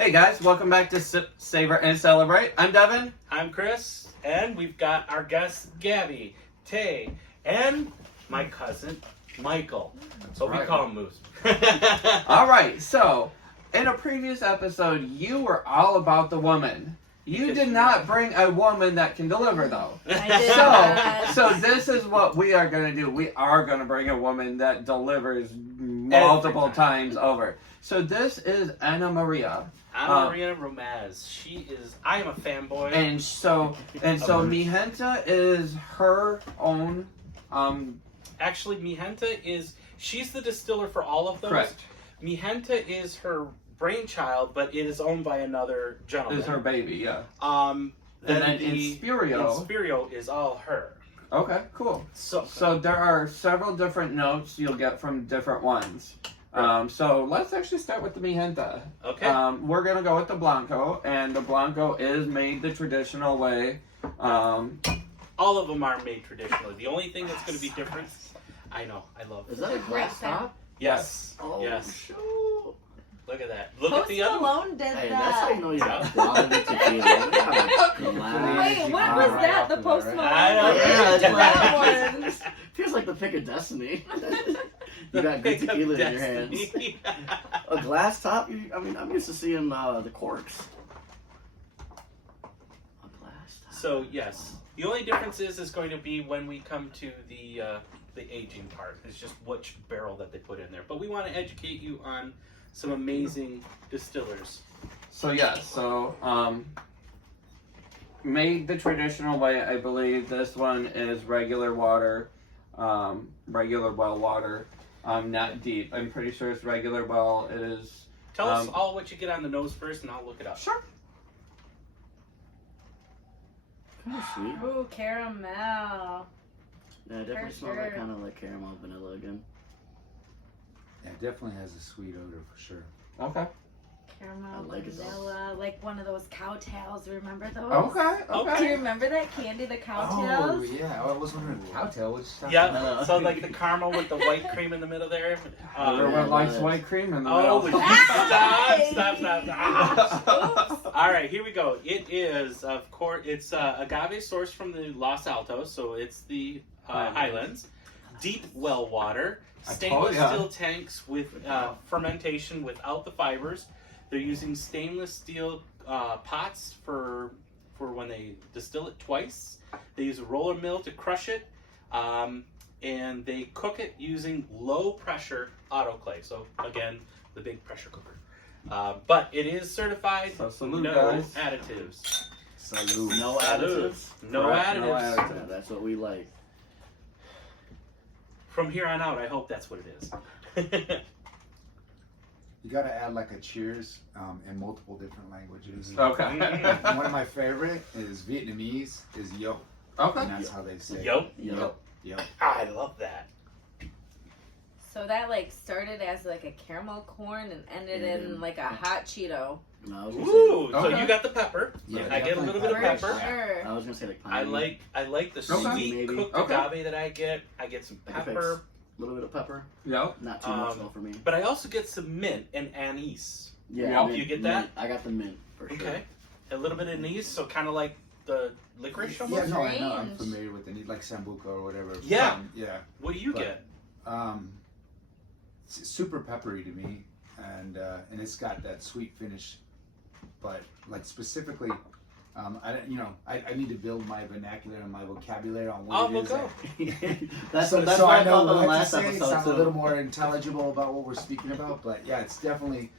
Hey guys, welcome back to Savor and Celebrate. I'm Devin. I'm Chris, and we've got our guests Gabby, Tay, and my cousin Michael. But we call him Moose. All right, so in a previous episode, you were all about the woman. You did not bring a woman that can deliver, though. I did So this is what we are going to do. We are going to bring a woman that delivers multiple times over. So this is Anna Maria. Anna Maria Romaz. I am a fanboy. And so Mijenta is her own. Actually, Mijenta she's the distiller for all of those. Correct. Mijenta is her brainchild, but it is owned by another gentleman. Is her baby, yeah. And then Inspirio is all her. Okay, cool. So there are several different notes you'll get from different ones. So let's actually start with the Mijenta. Okay. We're going to go with the Blanco, and the Blanco is made the traditional way. All of them are made traditionally. The only thing that's going to be different, I know, I love it. Is that a glass top? Yes. Oh, yes. shoot. Look at that. Look Post at the other Malone did Hey, that. that's how you know you got quality tequila. Wait, what was that? The Post Malone? I know. Yeah, it's that one. Feels like the pick of destiny. You got good Pick of tequila in your destiny. hands. A glass top? I'm used to seeing the corks. A glass top. So yes, the only difference is going to be when we come to the aging part. It's just which barrel that they put in there. But we want to educate you on some amazing distillers. So made the traditional way, I believe this one is regular water, regular well water, not deep. I'm pretty sure it's regular well. It is. Tell us all what you get on the nose first, and I'll look it up. Sure. Kind of sweet. Ooh, caramel. Yeah, it definitely For smells sure. like kind of like caramel vanilla again. Yeah, it definitely has a sweet odor for sure. Okay. Caramel, I like it though. vanilla, like one of those cowtails. Remember those? Okay. Do you Okay. remember that candy, the Oh, cowtails? yeah. I was wondering, cowtail, what's stuff? Yeah. So like the caramel with the white cream in the middle there. Everyone likes white cream in the Oh, middle. would you stop. All right, here we go. It is, of course, it's agave sourced from the Los Altos, so it's the Highlands. Deep well water, stainless steel tanks with fermentation without the fibers. They're using stainless steel pots for when they distill it twice. They use a roller mill to crush it, and they cook it using low pressure autoclave. So again, the big pressure cooker. But it is certified. So salute, no guys. additives. Salute. No Salute. additives? No Correct, no additives. additives. Yeah, that's what we like. From here on out, I hope that's what it is. You gotta add like a cheers in multiple different languages. Okay. One of my favorite is Vietnamese, is yo. Okay. And that's how they say Yo, Yo. Yo. I love that. So that like started as like a caramel corn and ended in like a hot Cheeto. No, I was gonna Ooh, say, so Okay. you got the pepper. Yeah, I get a little bit of For pepper. sure. I was gonna say like I pine. like the Okay. sweet Maybe. cooked Okay. agave that I get. I get some Like a pepper, fix. A little bit of pepper. Yep. Not too much though for me. but I also get some mint and anise. Yeah. Yep. You get that? Mint. I got the mint for sure. Okay, a little bit of anise, so kind of like the licorice Yeah, almost. no, I know. I'm Strange. familiar with it. Like Sambuca or whatever. Yeah. Yeah. What do you But- get? It's super peppery to me, and it's got that sweet finish, but like specifically, I need to build my vernacular and my vocabulary on what it is. go. that's So what I I know thought on the what to last say. episode Sounds too. a little more intelligible about what we're speaking about, but yeah, it's definitely,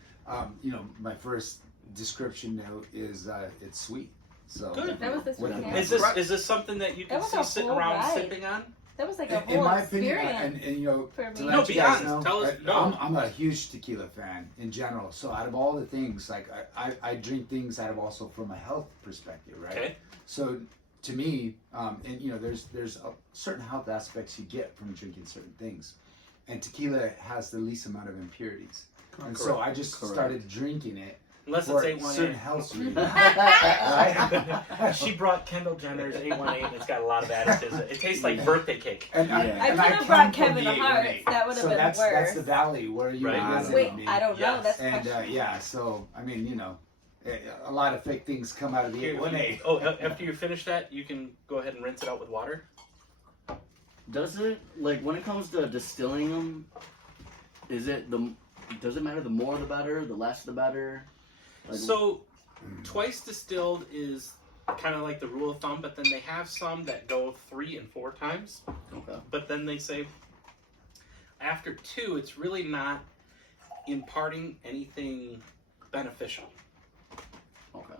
my first description note is it's sweet. So Good. That was this What- weekend. Is this something that you can That was see a sitting whole around ride. sipping on? That was like a in whole my opinion, experience and for to me. let No, you be guys honest. know, Tell us- no. I'm a huge tequila fan in general. So out of all the things, like I drink things out of also from a health perspective, right? Okay. So to me, there's certain health aspects you get from drinking certain things, and tequila has the least amount of impurities, and so I just started drinking it Unless for it's certain 818. health reasons. Right? She brought Kendall Jenner's 818 and it's got a lot of additives. It tastes like birthday cake. And Yeah. I and could have come brought from Kevin the Hart. 818. That would have So been that's worse. the valley where you Right. visited Wait, me. I don't know. Yes. That's And question. so I mean, A lot of fake things come out of the Here, 818. oh, after you finish that, you can go ahead and rinse it out with water. Does it, like, when it comes to distilling them, does it matter the more the better, the less the better? Like, So, twice distilled is kind of like the rule of thumb, but then they have some that go 3 and 4 times. okay. But then they say after 2, it's really not imparting anything beneficial. Okay.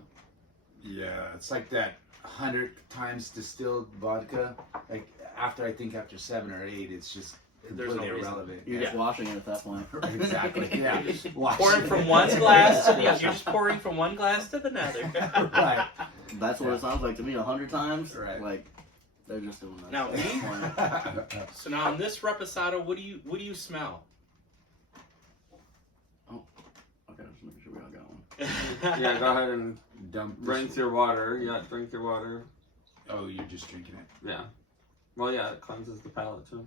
Yeah, it's like that 100 times distilled vodka. Like after 7 or 8, it's just There's no completely reason. irrelevant. You're just washing it at that point. Exactly. Yeah. Wash Pouring it. from one glass to the other. You're just pouring from one glass to the other. Right. That's what it sounds like to me. 100 times. Right. Like they're just doing that. Now, at that point. So now on this reposado, what do you smell? Okay, just making sure we all got one. Yeah, go ahead and Dump this- rinse your water. Yeah, drink your water. Oh, you're just drinking it. Yeah. Well, yeah, it cleanses the palate too.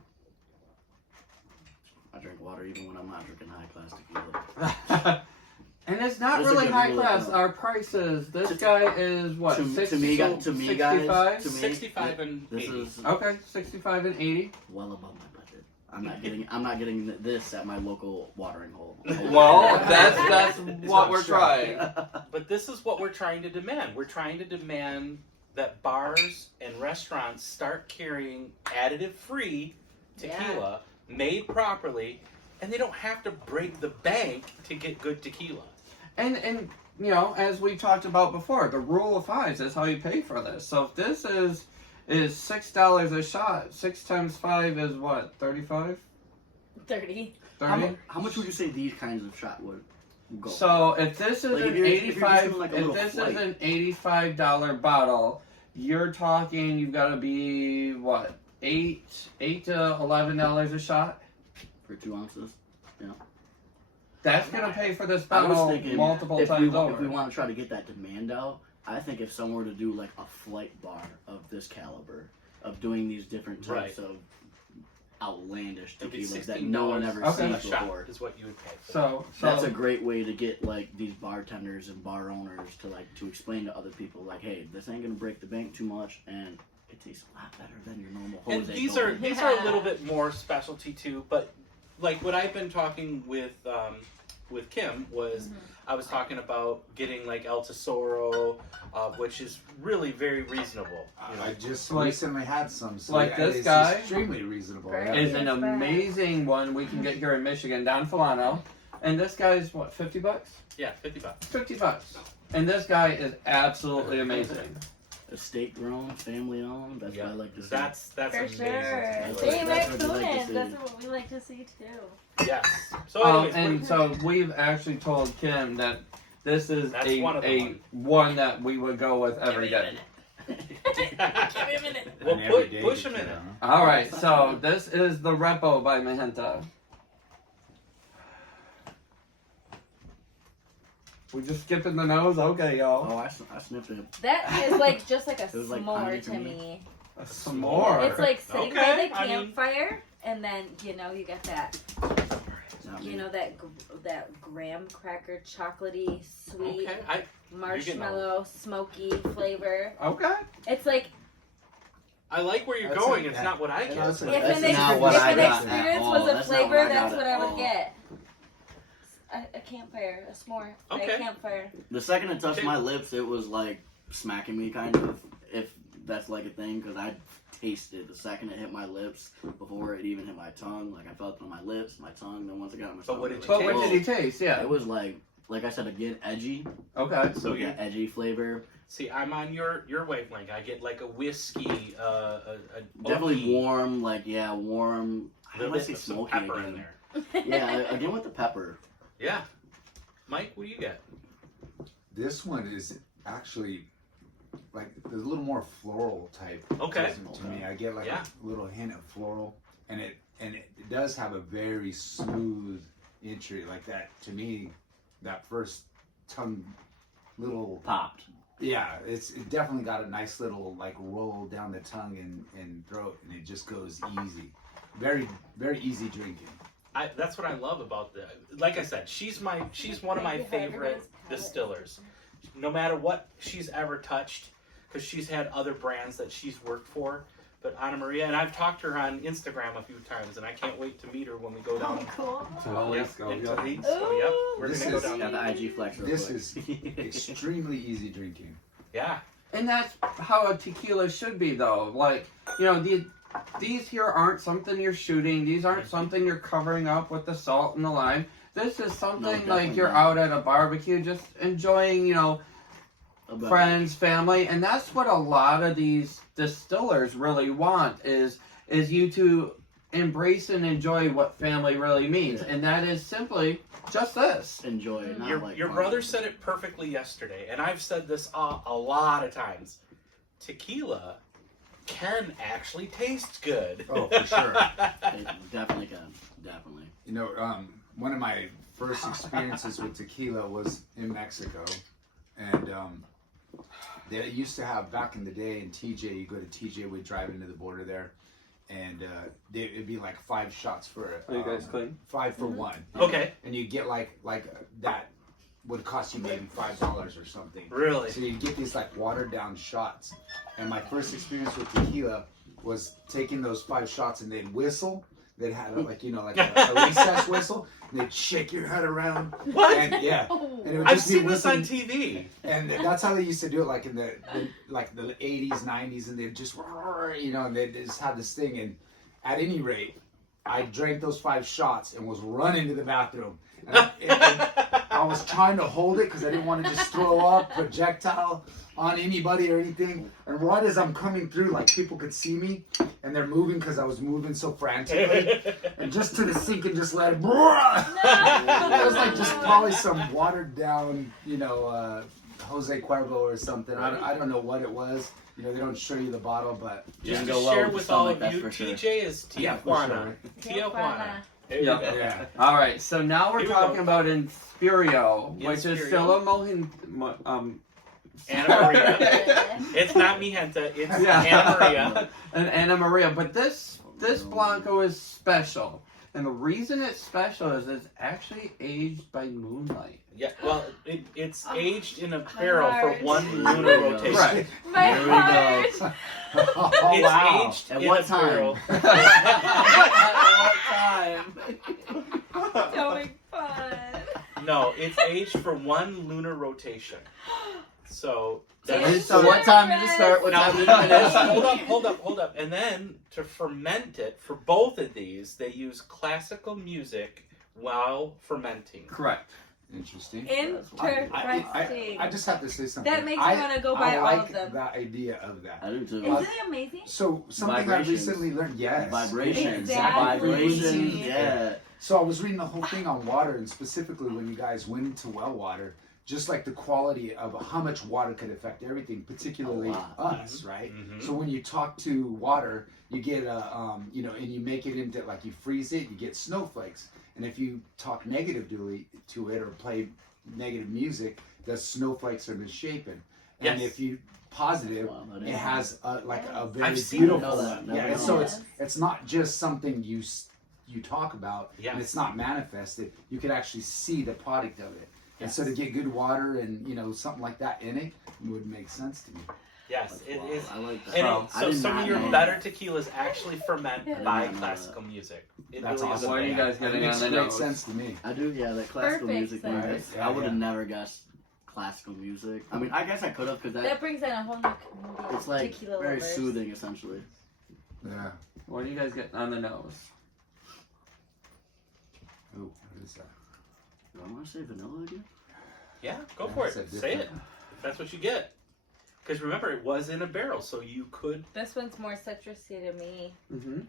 I drink water even when I'm not drinking high class tequila. And it's not That's a really good high rule of class. thumb. Our prices. This guy is what? To me, guys, 65? to me, 65 and this 80. is Okay, 65 and 80. well above my budget. I'm not getting this at my local watering hole. Well, that's what we're trying. But this is what we're trying to demand. We're trying to demand that bars and restaurants start carrying additive-free tequila made properly, and they don't have to break the bank to get good tequila. And you know, as we talked about before, the rule of 5s is how you pay for this. So if this is $6 a shot, 6 times 5 is what? 35? 30. 30? How much would you say these kinds of shot would go? So if this is Like, if an you're just 85, doing, like, a if little this flight. is an $85 bottle, you're talking you've got to be what, $8 to $11 a shot. For 2 ounces. That's gonna pay for this I was bottle thinking multiple if times we over. want to try to get that demand out, I think if someone were to do like a flight bar of this caliber, of doing these different types of outlandish It'd be tequilas that no one ever Okay. a sees shot before. is what you would pay for. So That's a great way to get like these bartenders and bar owners to explain to other people like, hey, this ain't gonna break the bank too much, and it tastes a lot better than your normal Jose. And these Gold. are a little bit more specialty too, but like what I've been talking with Kim was I was talking about getting like El Tesoro, which is really very reasonable. You know? I just Like- recently had some. So like yeah, this it's guy extremely reasonable. Right. Yeah. is an amazing one we can get here in Michigan, Don Filano. And this guy's what, $50? Yeah, $50. $50. And this guy is absolutely amazing. Estate grown, family owned. That's what I like to see. That's For amazing. sure. That's Same what- as that's what we like to Coonans. see. That's what we like to see too. Yes. So anyways, And so we've actually told Kim that this is That's a one of the one that we would go with every day. Give me a minute. well, And every day push you them in can, it. All right, so this is the Repo by Magenta. We just skipping the nose? Okay, y'all. Oh, I sniffed it. That is like just like a It was like s'more honey to to me. me. Some more. It's like sitting by Okay, the I mean- campfire, and then you know you got that, Not you me. know that graham cracker chocolatey sweet Okay, marshmallow smoky flavor. Okay. It's like I like where you're That's going. it, It's yeah. not what I get. That's if it. That's an, not what if I an got at experience all. was a That's not flavor, what I that's got what at I would all. get. A campfire, a s'more, by Okay. a campfire. The second it touched Okay. my lips, it was like smacking me, kind of. If that's like a thing, because I tasted the second it hit my lips before it even hit my tongue. Like I felt it on my lips, my tongue. Then once it got on my But stomach, what it did was But you what like, did he whoa. taste? Yeah. It was like I said again, edgy. Okay. So So you- that edgy flavor, See, I'm on your wavelength. I get like a whiskey, a definitely oaky, warm. Like warm. I little don't bit say of some smoky pepper again. in there. Yeah, again with the pepper. Yeah. Mike, what do you get? This one is actually like there's a little more floral type Okay. to me. I get like Yeah. a little hint of floral, and it does have a very smooth entry like that. To me, that first tongue little Popped. yeah, it definitely got a nice little like roll down the tongue and throat, and it just goes easy. Very very easy drinking. That's what I love about the. Like I said, she's one of my favorite distillers. no matter what she's ever touched, because she's had other brands that she's worked for. But Anna Maria, and I've talked to her on Instagram a few times, and I can't wait to meet her when we go down. Cool. To Jalisco. Yep, Yep. Jalisco, yep. We're This gonna go is- down. Got the IG flex. real This quick. is extremely easy drinking. Yeah. And that's how a tequila should be, though. Like, you know, these here aren't something you're shooting. These aren't something you're covering up with the salt and the lime. This is something definitely like you're not. out at a barbecue, just enjoying, you know, About- friends, family, and that's what a lot of these distillers really want is you to embrace and enjoy what family really means, Yeah. and that is simply just this. Enjoy it. Not like Your brother said it perfectly yesterday, and I've said this a lot of times. Tequila can actually taste good. Oh, for sure. It definitely can. Definitely. You know, one of my first experiences with tequila was in Mexico, and they used to have back in the day in TJ. You go to TJ, we'd drive into the border there, and it'd be like 5 shots for. Are you guys clean? 5 for 1. Okay. And you get like that would cost you maybe $5 or something. Really? So you get these like watered down shots. And my first experience with tequila was taking those 5 shots and they'd whistle. They'd have like, you know, like a recess whistle. And they'd shake your head around. What? And yeah. And it would I've just be seen this on whistling. TV. And that's how they used to do it, like in the 80s, 90s, and they'd just, you know, and they just have this thing. And at any rate, I drank those 5 shots and was running to the bathroom. And I was trying to hold it because I didn't want to just throw up projectile on anybody or anything. And right as I'm coming through, like people could see me, and they're moving because I was moving so frantically. And just to the sink and just let it. It was like just probably some watered down, you know, Jose Cuervo or something. I don't know what it was. You know, they don't show you the bottle, but Just to go well share with with the all stomach, of that's you, for sure. TJ is Yeah, for Tijuana. sure. Tijuana. There you Yeah. go. yeah. All right, so now we're Here we talking go. about Inspirio, which is Inspirio. still a Anna Maria. It's not mi gente, it's Yeah. Anna Maria. and Anna Maria, but this Blanco is special, and the reason it's special is it's actually aged by moonlight. Yeah, well, it's aged in a barrel for Heart. 1 lunar rotation. Right. My There we heart. go. Oh, It's wow. aged At in what a barrel. At what time? So much fun. No, it's aged for 1 lunar rotation. So It's So what time did it start? What now, time did it finish? hold up. And then to ferment it, for both of these, they use classical music while fermenting. Correct. Interesting. Interesting. I just have to say something. That makes me wanna go buy I all like of them. the idea of that. I do too. Isn't it amazing? So something I Vibrations. recently learned, yes. Vibrations. Exactly. Vibrations. Yeah. So I was reading the whole thing on water, and specifically when you guys went into well water, just like the quality of how much water could affect everything, particularly A lot. us, right? Mhm. So when you talk to water, you get a, you know, and you make it into, like you freeze it, you get snowflakes. And if you talk negatively to it or play negative music, the snowflakes are misshapen. And Yes. if you positive, Wow, that it is- has like a very I've seen beautiful. Know that. Never Yeah, and know so that. it's not just something you talk about, Yes. and it's not manifested. You could actually see the product of it. And so to Yes. get good water and, you know, something like that in it would make sense to me. Yes, it Wow, is. I like that. And So- I so did some not of your know better that. tequilas actually ferment I did by not know classical music. It That's really awesome. Why are you is guys It getting makes on the great nose? sense to me. I do, yeah, that classical Perfect music thing. sense. Yeah, I would have yeah. never guessed classical music. I mean, I guess I could have because That brings in a whole new community. it's like tequila very lovers. soothing, essentially. Yeah. What are you guys getting on the nose? Ooh, what is that? Do I want to say vanilla again? Yeah, go Yeah, for it's it. a Say it. different- If that's what you get. Because remember, it was in a barrel, so you could. This one's more citrusy to me. Mm-hmm.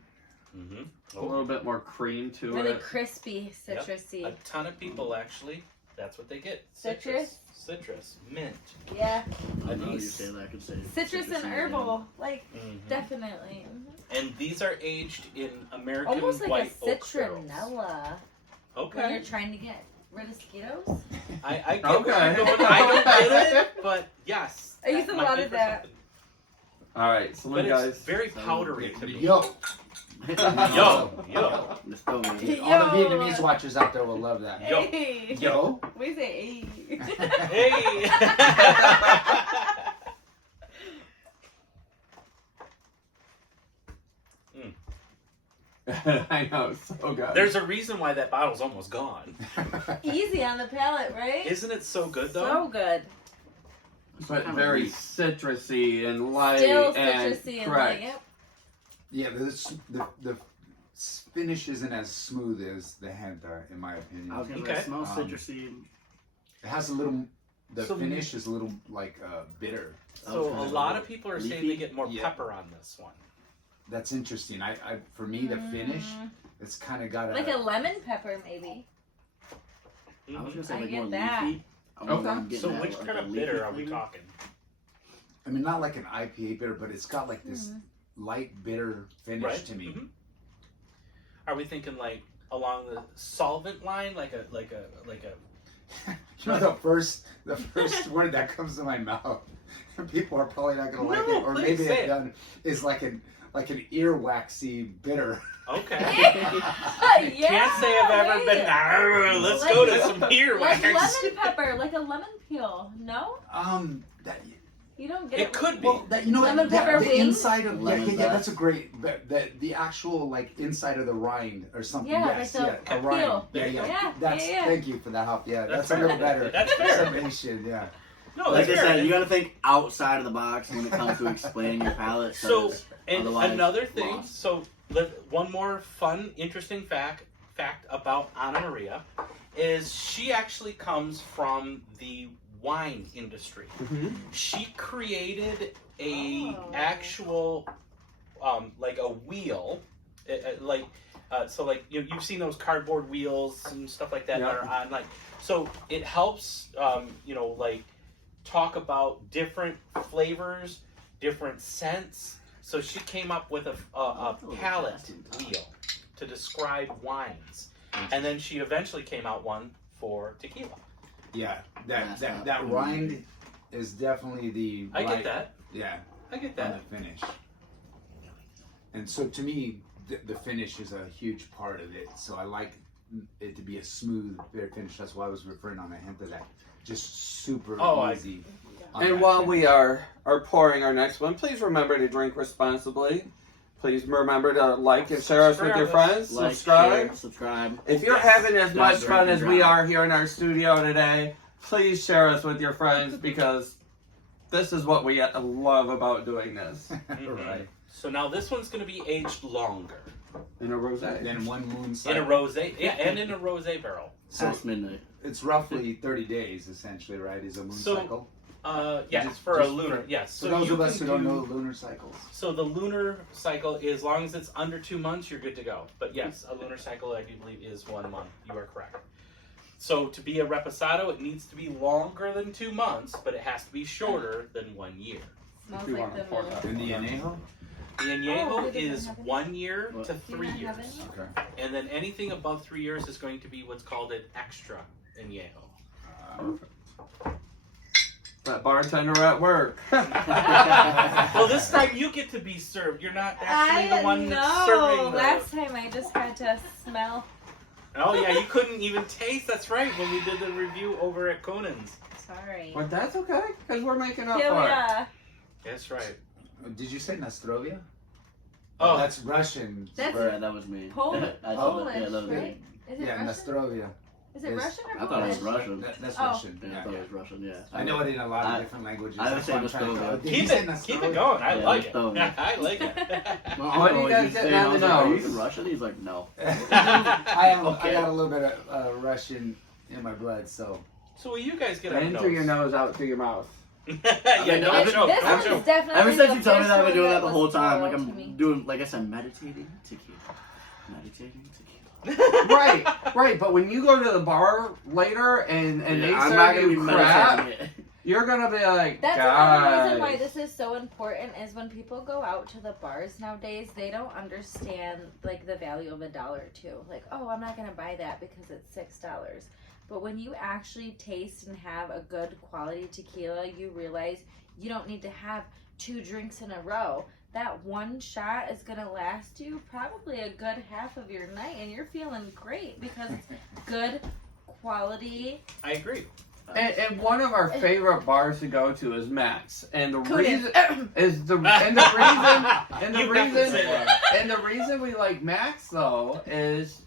Mm-hmm. A little bit more cream to Really it. crispy, citrusy. A ton of people actually. That's what they get. Citrus? Citrus. Mint. Yeah. I know you Anise. say that. I could say Citrus and herbal. Like, Mhm. definitely. And these are aged in American Almost like white a oak barrels. citronella when Okay. you're trying to get rid of mosquitoes. I get Okay. where you're going. I don't get it, but yes. I use that a might lot be of for that. something. All right, so But guys. it's very powdery to me. Yo, Yo. Just throw me. all the Vietnamese watchers out there will love that. Yo. Hey. Yo. We say hey. Hey. I know, it's so good. There's a reason why that bottle's almost gone. Easy on the palate, right? Isn't it so good though? So good. but Kinda very weak. citrusy and light Still and citrusy and correct. like, yep. Yeah, the finish isn't as smooth as the Henta, in my opinion. I was gonna Okay. say, it smells Um, citrusy. It has a little. The So- finish is a little like bitter. So Okay. a lot of people are saying they Leafy? get more Yeah. pepper on this one. That's interesting. I for me the finish, it's kind of got Like a lemon pepper, maybe. I was Mhm. gonna say I like get more that. leafy. Okay. I'm getting So that, which like, kind a of leafy bitter are we flavor. talking? I mean, not like an IPA bitter, but it's got like this light bitter finish Right. to me. Mhm. Are we thinking like along the solvent line, like a You know, the first word that comes to my mouth, people are probably not gonna like No, it, or please maybe say they've it. done is like an earwaxy bitter. okay. Yeah, Can't say I've ever right? been. "Arr, let's Like- go to some beer Like wax." lemon pepper, like a lemon peel. No, That you don't get It could be. well, that you know, Lemon that, pepper the wings? inside of Lemon yeah, zest. that's a great. The actual like inside of the rind or something. Yeah, yes, like the a rind. peel. Yeah, Yeah, That's yeah. thank you for the help. Yeah, That's that's a little fair. better. That's fair. Summation, yeah. No, Like that's I fair. said, you gotta think outside of the box when it comes to explaining your palate. So, 'cause and otherwise, another thing, lost. so one more fun, interesting fact about Anna Maria is she actually comes from the wine industry. Mhm. She created a Oh. actual, like a wheel, so like you've seen those cardboard wheels and stuff like that Yeah. that are on like, so it helps, like talk about different flavors, different scents. So she came up with a palette wheel to describe wines, and then she eventually came out one for tequila. Yeah, That's that not- rind is definitely the. I right- get that. Yeah, I get on that. the finish. And so to me, the finish is a huge part of it. So I like it to be a smooth, fair finish. That's why I was referring on the hint of that. Just super Oh, easy. on And that while finish. we are pouring our next one, please remember to drink responsibly. Please remember to like and share us with your friends. Like, Subscribe. share, subscribe. If you're Yes. having as much Don't fun drink as and we drive. are here in our studio today, please share us with your friends because this is what we love about doing this. Right. So now this one's going to be aged longer In a rosé. Then one moon in cycle. a rosé, yeah, and in a rosé barrel. So Past midnight. it's roughly 30 days, essentially, right? Is a moon So, cycle. Yes, Just- for a just lunar. for- Yes. For So those you of us can who don't do- know lunar cycles. So the lunar cycle, as long as it's under 2 months, you're good to go. But yes, a lunar cycle, I do believe, is 1 month. You are correct. So to be a reposado, it needs to be longer than 2 months, but it has to be shorter than 1 year. Smells If you like want to the pour moon. that. And the añejo? The Oh, añejo we didn't is have any? 1 year What? to Do you 3 not have years. any? Okay. And then anything above 3 years is going to be what's called an extra añejo. That bartender at work. Well, this time you get to be served. You're not actually I the one know. that's serving the... Last time I just had to smell. Oh, yeah, you couldn't even taste. That's right, when we did the review over at Conan's. Sorry. But that's okay, because we're making up Here we for it. are. That's right. Did you say Nastrovia? Oh, That's Russian. That's Right, that was me. Polish, I thought Polish, that, yeah, that was me. right? Is it Yeah, Russian? Nastrovia. Is it Yes. Russian or I thought it was Polish? Russian. That's Oh. Russian. Yeah, I Yeah, thought yeah. it was Russian, yeah. I know it in a lot of I- different languages. I would That's say why I'm trying to Nastrovia. go. Did keep you say it Nastrovia? going. I Yeah, like let's it. go. I like it. My What do you uncle guys was just getting saying, on I was the like, "Are you nose?" even Russian? He's like, no. I got a little bit of Russian in my blood, so. So will you guys get on In the through your nose? nose, out through your mouth. Yeah, mean, don't I've joke. This Don't one joke. is definitely Ever since the you told me first that, I've one been doing that the was whole time. Like, foreign to I'm me. doing, like I said, meditating tequila. Meditating tequila. right. But when you go to the bar later and they I'm not serve gonna be you crap, meditating. you're gonna be like, That's another reason why guys. this is so important is when people go out to the bars nowadays, they don't understand like the value of $1 or $2. Like, oh, I'm not gonna buy that because it's $6. But when you actually taste and have a good quality tequila, you realize you don't need to have 2 drinks in a row. That one shot is going to last you probably a good half of your night, and you're feeling great because it's good quality. I agree. And one of our favorite bars to go to is Matt's, and the Couldn't. reason is the reason we like Matt's though is,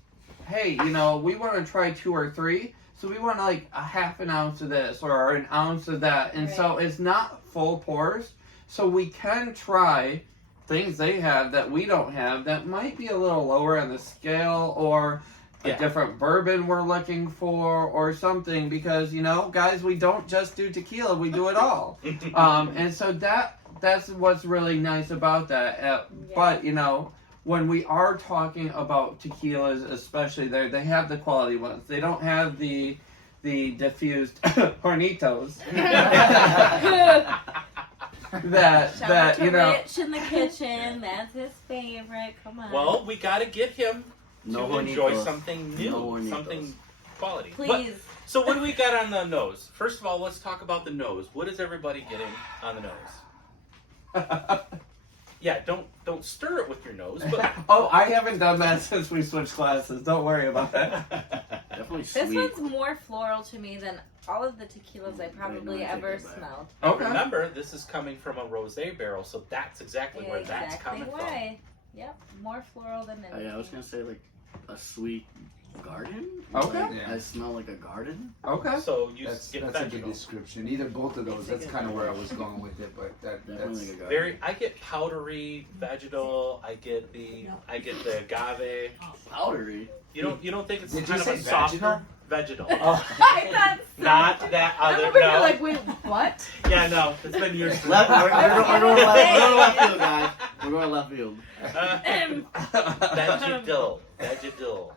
hey, you know, we want to try 2 or 3, so we want like a half an ounce of this or an ounce of that, and so it's not full pours, so we can try things they have that we don't have that might be a little lower on the scale, or a different bourbon we're looking for, or something, because, you know, guys, we don't just do tequila, we do it all. And so that's what's really nice about that. But, you know, when we are talking about tequilas, especially they have the quality ones. They don't have the diffused hornitos. that you know. Rich in the kitchen, that's his favorite. Come on. Well, we got to get him No to enjoy hornitos. something new, No hornitos. something quality. Please. So what do we got on the nose? First of all, let's talk about the nose. What is everybody getting on the nose? Yeah, don't stir it with your nose. But Oh, I haven't done that since we switched classes. Don't worry about that. Definitely This sweet. one's more floral to me than all of the tequilas I probably I take ever that back. smelled. Okay. remember, this is coming from a rosé barrel, so that's exactly where that's coming why. Yep, more floral than anything. Yeah, I was gonna say like a sweet garden. Okay. Like, Yeah. I smell like a garden. Okay. from. So you That's get a good vegetable. description. Either both of those. That's kind of where I was going with it, but Definitely that's like a garden. I get powdery vegetal. I get the agave. Powdery. You don't think it's Did kind you of a say softer vegetal? Oh. I thought so. Not that I'm other. over here No. like, wait, what? Yeah, no. It's been years. We're going left field, guys. We're going left field. Vegetal.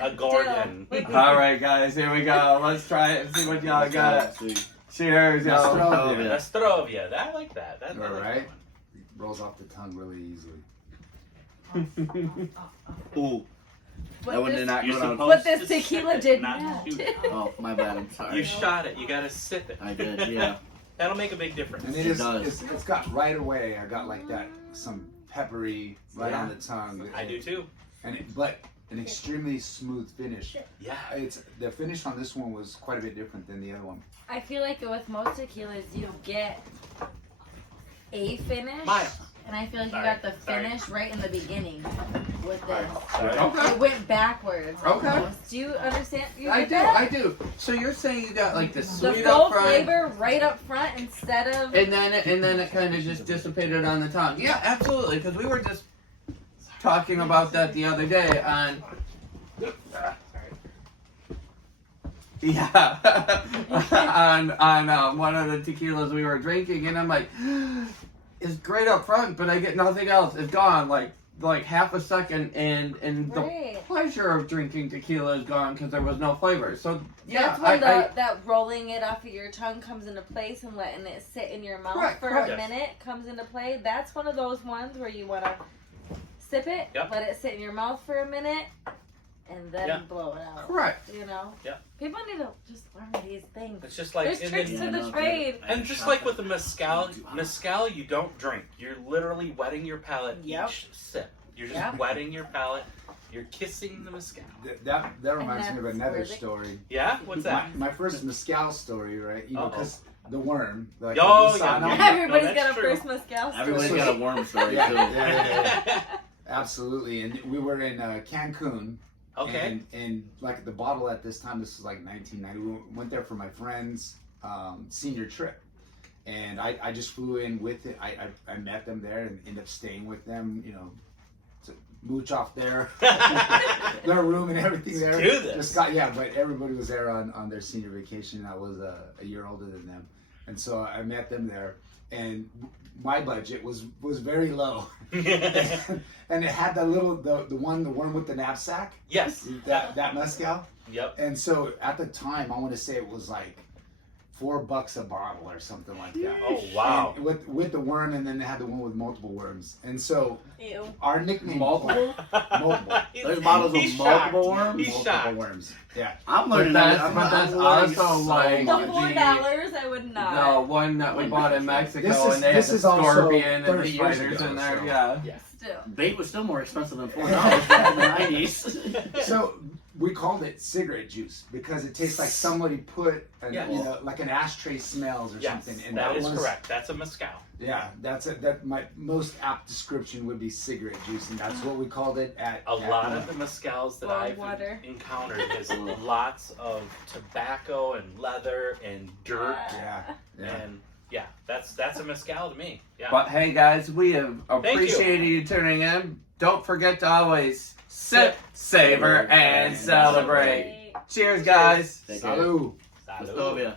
A garden. All right, guys, here we go. Let's try it and see what y'all got. Sweet. Cheers, y'all. Nostrovia. Nostrovia. I like that. I All like right. that Rolls off the tongue really easily. Ooh, that one did not You're go down. supposed But this to tequila sip it, did not not. shoot it. Oh, my bad. I'm You sorry. shot it. You gotta sip it. I did. Yeah. That'll make a big difference. And It does. it's got right away. I got like that, some peppery right on the tongue. I do too. But an extremely smooth finish. Yeah. It's the finish on this one was quite a bit different than the other one. I feel like with most tequilas, you get a finish. Mild. And I feel like Sorry. you got the Sorry. finish right in the beginning with this. Okay. It went backwards. Okay. Almost. Do you understand? You I get do, that? I do. So you're saying you got like the The sweet full up front, flavor right up front instead of. and then it kind of just dissipated on the tongue. Yeah, absolutely. Because we were just talking about that the other day on. Yeah, on one of the tequilas we were drinking, and I'm like, it's great up front, but I get nothing else. It's gone like half a second, and the Right. pleasure of drinking tequila is gone because there was no flavor. So yeah, That's when that rolling it off of your tongue comes into place and letting it sit in your mouth Correct, for correct. a minute comes into play. That's one of those ones where you want to sip it, Yep. let it sit in your mouth for a minute, and then Yeah. blow it out. correct. You know? Yeah. People need to just learn these things. It's just like There's and tricks then- to the trade. and just like with the mezcal you don't drink. You're literally wetting your palate Yep. each sip. You're just Yep. wetting your palate. You're kissing the mezcal. That reminds me of that's another where they- story. Yeah? What's that? My first mezcal story, right? You know, Uh-oh. because the worm. Like Oh, the yeah, gusano. yeah. Everybody's No, got a that's true. first mezcal story. Everybody's got a worm story Yeah, too. yeah. Absolutely, and we were in Cancun. Okay. And like the bottle at this time, this was like 1990. We went there for my friend's senior trip, and I just flew in with it. I met them there and ended up staying with them. You know, to mooch off their room and everything there. do this. Just but everybody was there on their senior vacation. I was a year older than them, and so I met them there. And my budget was very low, and it had that little the worm with the knapsack. Yes. That mezcal. Yep. And so at the time, I want to say it was like $4 a bottle or something like that. Oh wow. And with the worm, and then they had the one with multiple worms. And so Ew. our nickname Multiple? Multiple. There's bottles with He's multiple shocked. worms. He's multiple shocked. worms. Yeah. I'm But learning that's, that. but that's I'm learning also so like The much. $4, I would the not. one that we bought in Mexico, This is- and they had this the is also scorpion and the 30 years spiders ago, in there. so- Yeah. Still. Bait was still more expensive than $4 back in the 90s. So we called it cigarette juice because it tastes like somebody put, Yes. you know, like an ashtray smells or Yes, something. And that is was, correct. That's a mezcal. Yeah, that my most apt description would be cigarette juice, and that's what we called it at. A lot of the mezcals that Bog I've water. encountered is lots of tobacco and leather and dirt, Yeah, yeah. and yeah, that's a mezcal to me. Yeah. But hey, guys, we have Thank you. appreciated you tuning in. Don't forget to always sip, savor, and celebrate. Cheers, guys. Take care. Salud. Salud. Let's go, yeah.